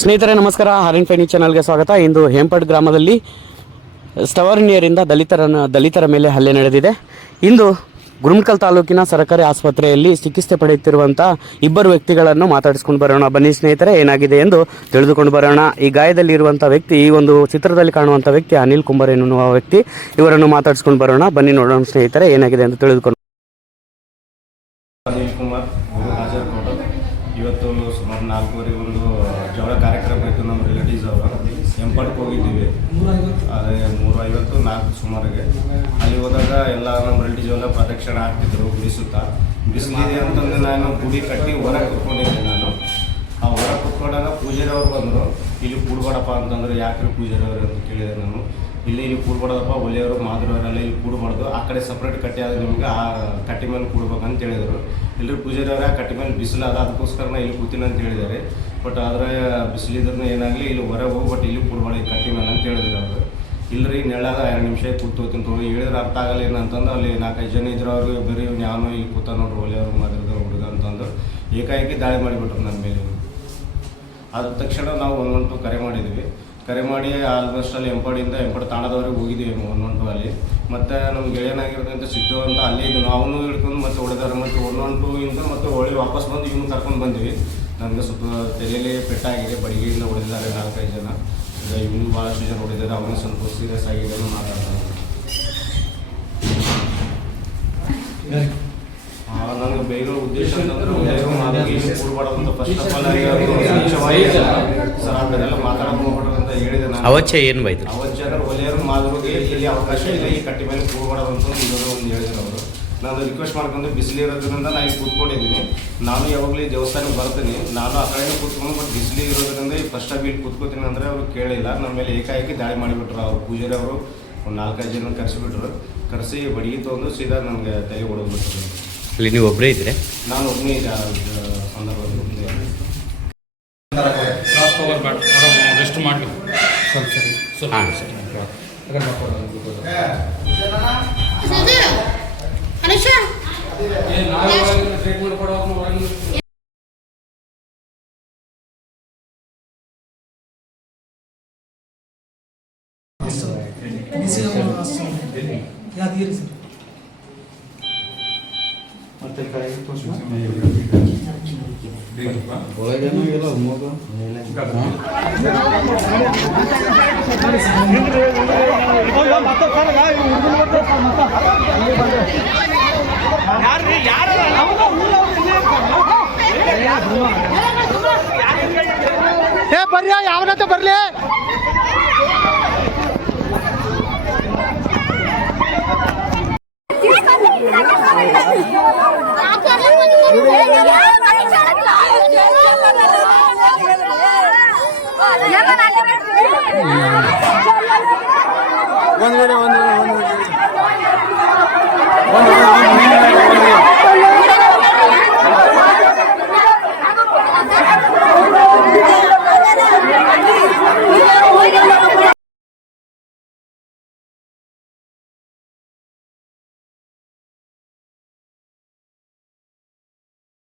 ಸ್ನೇಹಿತರೆ ನಮಸ್ಕಾರ. R N five news ಚಾನಲ್ಗೆ ಸ್ವಾಗತ. ಇಂದು ಹೇಂಪಡ್ ಗ್ರಾಮದಲ್ಲಿ ಸವರ್ಣೀಯರಿಂದ ದಲಿತರ ಮೇಲೆ ಹಲ್ಲೆ ನಡೆದಿದೆ. ಇಂದು ಗುರುಮಿಟ್ಕಲ್ ತಾಲೂಕಿನ ಸರ್ಕಾರಿ ಆಸ್ಪತ್ರೆಯಲ್ಲಿ ಚಿಕಿತ್ಸೆ ಪಡೆಯುತ್ತಿರುವಂಥ ಇಬ್ಬರು ವ್ಯಕ್ತಿಗಳನ್ನು ಮಾತಾಡಿಸ್ಕೊಂಡು ಬರೋಣ. ಬನ್ನಿ ಸ್ನೇಹಿತರೆ, ಏನಾಗಿದೆ ಎಂದು ತಿಳಿದುಕೊಂಡು ಬರೋಣ. ಈ ಗಾಯದಲ್ಲಿರುವಂಥ ವ್ಯಕ್ತಿ, ಈ ಒಂದು ಚಿತ್ರದಲ್ಲಿ ಕಾಣುವಂಥ ವ್ಯಕ್ತಿ ಅನಿಲ್ ಕುಂಬಾರ್ ಎನ್ನುವ ವ್ಯಕ್ತಿ. ಇವರನ್ನು ಮಾತಾಡಿಸ್ಕೊಂಡು ಬರೋಣ. ಬನ್ನಿ ನೋಡೋಣ ಸ್ನೇಹಿತರೆ, ಏನಾಗಿದೆ ಎಂದು ತಿಳಿದುಕೊಂಡು. ಅನಿಲ್ ಕುಮಾರ್, ಇವತ್ತು ಸುಮಾರು 4:30 ಒಂದು ಜವಳ ಕಾರ್ಯಕ್ರಮ ಇತ್ತು. ನಮ್ಮ ರಿಲೇಟಿವ್ಸ್ ಅವರು ಹೆಂಪಡ್ಗೆ ಹೋಗಿದ್ದೀವಿ. ಅದೇ 3:50 4 ಸುಮಾರಿಗೆ ಅಲ್ಲಿ ಹೋದಾಗ ಎಲ್ಲ ನಮ್ಮ ರಿಲೇಟಿವ್ಸ್ ಎಲ್ಲ ಪ್ರದಕ್ಷಿಣೆ ಆಗ್ತಿದ್ರು ಬಿಡಿಸುತ್ತಾ. ಬಿಸಿಲಿದೆ ಅಂತಂದರೆ ನಾನು ಗುಡಿ ಕಟ್ಟಿ ಹೊರಗೆ ಕುತ್ಕೊಂಡಿದ್ದೆ. ನಾನು ಆ ಹೊರಗೆ ಕುತ್ಕೊಂಡಾಗ ಪೂಜಾರಿ ಅವ್ರು ಬಂದರು. ಇಲ್ಲಿ ಕೂಡ್ಬೇಡಪ್ಪ ಅಂತಂದ್ರೆ ಯಾಕ್ರಿ ಪೂಜಾರಿ ಅವರು ಅಂತ ಕೇಳಿದೆ ನಾನು. ಇಲ್ಲಿ ಕೂಡ್ಬೇಡದಪ್ಪ, ಒಲೆಯವರು ಮಾದರವರೆಲ್ಲ ಇಲ್ಲಿ ಕೂಡಬಾರ್ದು, ಆ ಕಡೆ ಸಪ್ರೇಟ್ ಕಟ್ಟಿ ಆದ ನಿಮಗೆ ಆ ಕಟ್ಟಿ ಮೇಲೆ ಕೂಡ್ಬೇಕಂತ ಹೇಳಿದರು. ಎಲ್ಲರೂ ಪೂಜಾರಿ ಅವರ ಕಟ್ಟಿ ಮೇಲೆ ಬಿಸಿಲಾದ, ಅದಕ್ಕೋಸ್ಕರ ಇಲ್ಲಿ ಕೂತೀನಿ ಅಂತ ಹೇಳಿದ್ದಾರೆ. ಬಟ್ ಆದರೆ ಬಿಸಿಲಿದ್ರೂ ಏನಾಗಲಿ ಇಲ್ಲಿ ಹೊರಗೆ ಹೋಗಿ, ಬಟ್ ಇಲ್ಲಿ ಕೂಡ್ಬೇಡ ಈ ಕಟ್ಟಿ ಮೇಲೆ ಅಂತ ಹೇಳಿದ್ರು ಅವರು. ಇಲ್ಲರಿ ನೆಳ್ಳಾಗ 2 ನಿಮಿಷ ಕೂತೋತೀನಿ ತೋಗಿ ಹೇಳಿದ್ರೆ ಅರ್ಥ ಆಗಲ್ಲ ಏನಂತಂದು ಅಲ್ಲಿ 4-5 ಜನ ಇದ್ರು. ಅವ್ರಿಗೆ ಬರೀ ಯಾವನೋ ಇಲ್ಲಿ ಕೂತ ನೋಡ್ರಿ ಒಲೆಯವರು ಮಾದರದ ಹುಡುಗ ಅಂತಂದು ಏಕಾಏಕಿ ದಾಳಿ ಮಾಡಿಬಿಟ್ರು ನನ್ನ ಮೇಲೆ. ಆದ ತಕ್ಷಣ ನಾವು 112 ಕರೆ ಮಾಡಿದ್ವಿ. ಕರೆ ಮಾಡಿ ಆಲ್ಮೋಸ್ಟ್ ಅಲ್ಲಿ ಹೆಂಪಡ್ ತಾಣದವರೆಗೆ ಹೋಗಿದ್ದೀವಿ 112 ಅಲ್ಲಿ. ಮತ್ತು ನಮ್ಗೆ ಗೆಳೆಯನಾಗಿರೋದು ಅಂತ ಸಿದ್ದು ಅಂತ ಅಲ್ಲೇ ಇದ್ದು ಅವನು ಹಿಡ್ಕೊಂಡು ಮತ್ತೆ ಹೊಡೆದಾರೆ. ಮತ್ತು 112 ಇಂದ ಮತ್ತೆ ಒಳ್ಳೆ ವಾಪಸ್ ಬಂದು ಇವನು ಕರ್ಕೊಂಡು ಬಂದ್ವಿ. ನನಗೆ ಸ್ವಲ್ಪ ತಲೆಯಲ್ಲಿ ಪೆಟ್ಟಾಗಿದೆ, ಬಡಿಗೆಯಿಂದ ಹೊಡೆದಿದ್ದಾರೆ 4-5 ಜನ. ಈಗ ಇವನು ಭಾಳಷ್ಟು ಜನ ಹೊಡೆದಿದ್ದಾರೆ. ಅವನು ಸ್ವಲ್ಪ ಸೀರಿಯಸ್ ಆಗಿದೆ ಅನ್ನೋ ಮಾತಾಡ್ತಾರೆ. ನನಗೆ ಬೇಗ ಉದ್ದೇಶ ಅಂತಂದ್ರೆ ಕೂಡಬಾರ್ದಂತ ಫಸ್ಟ್ ಆಫ್ ಆಲ್ ಸರ್ ಆ ಕಡೆ ಎಲ್ಲ ಮಾತಾಡೋದು ಹೋಗ್ಬಿಡ್ರಿ ಅಂತ ಹೇಳಿದೆ ನಾನು. ಅವಚ್ಚೆ ಏನು ಬೈತು? ಅವಚ್ಚೆ ಅಂದ್ರೆ ಒಲೆಯರು ಮಾದರಿಗೆ ಇಲ್ಲಿ ಅವಕಾಶ ಇಲ್ಲ, ಈ ಕಟ್ಟಿ ಮೇಲೆ ಕೂಡಬಾರ್ದು ಅಂತ ಒಂದು ಹೇಳಿದ್ರು ಅವರು. ನಾನು ರಿಕ್ವೆಸ್ಟ್ ಮಾಡ್ಕೊಂಡು ಬಿಸಿಲು ಇರೋದ್ರಿಂದ ನಾನು ಇಲ್ಲಿ ಕೂತ್ಕೊಂಡಿದ್ದೀನಿ. ನಾನು ಯಾವಾಗಲೂ ಈ ದೇವಸ್ಥಾನಕ್ಕೆ ಬರ್ತೀನಿ. ನಾನು ಆ ಕಡೆನೇ ಕೂತ್ಕೊಂಡು, ಬಟ್ ಬಿಸಿಲು ಇರೋದ್ರಿಂದ ಈ ಫಸ್ಟ್ ಆಗಿ ಇಲ್ಲಿ ಕೂತ್ಕೋತೀನಿ ಅಂದರೆ ಅವರು ಕೇಳಿಲ್ಲ. ನಮ್ಮ ಮೇಲೆ ಏಕಾಏಕಿ ದಾಳಿ ಮಾಡಿಬಿಟ್ರು. ಅವರು ಪೂಜಾರಿ ಅವರು ಒಂದು 4-5 ಜನ ಕರೆಸಿಬಿಟ್ರು. ಕರೆಸಿ ಬಡಿಗೆ ತೊಗೊಂಡು ಸೀದಾ ನನಗೆ ತಲೆ ಹೊಡೆದ್ಬಿಟ್ರು. ಅಲ್ಲಿ ನೀವು ಒಬ್ಬರೇ ಇದ್ದರೆ? ನಾನು ಒಬ್ಬನೇ ಇದ್ದೆ ಆ ಸಂದರ್ಭದಲ್ಲಿ. ರೆಸ್ಟ್ ಮಾಡಿ ಸ್ವಲ್ಪ ಹಾಂ ಸರಿ. ಮತ್ತೆ ಕೈ ತೋರಿಸು. ಬರ್ರಿ, ಯಾವನಂತ ಬರ್ಲಿ. ಒಂದು